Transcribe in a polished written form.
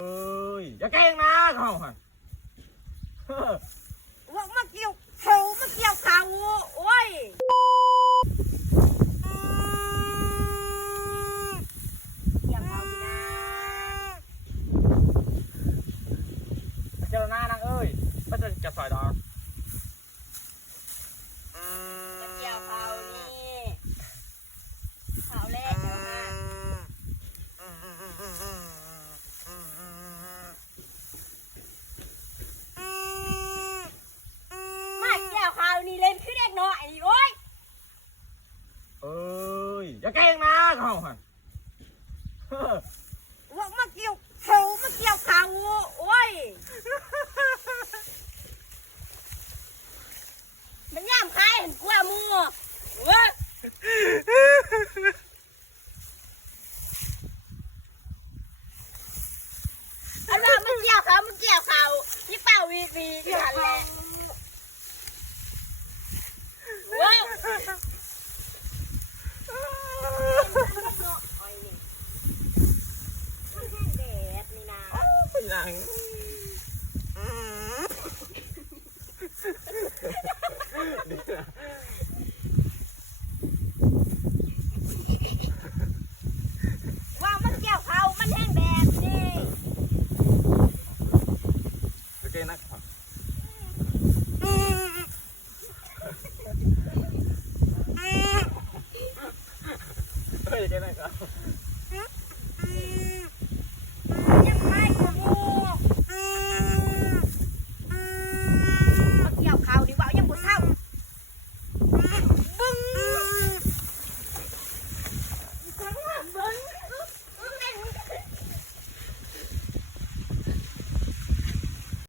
เอ้ยอย่าเก่งนะเขาฮะว่ามาเกี่ยวเขามาเกี่ยวเขาโอ้ยเกี่ยวเขาดีนะเจอหน้านางเอ้ยก็จะสอยดอกมาเกี่ยวเขานี่เขาแรกเดี๋ยวมานี่เล่นขึ้นเด็กน้อยโอ้ยเอ้ยอย่าเก่งนะเขาฮะว่ามาเกี่ยวเขามาเกี่ยวเขาโอ้ยมันย่ำใครเห็นกลัวมัวเว้ยอันนั้นมันเกี่ยวเขาที่เป่าวีที่หันแหละว้าวแดดนี่นะเป็นหลังว่ามันเกี่ยวเขามันแห้งแดดนี่โอเคนะเฮ้ยแค่นั้นครับ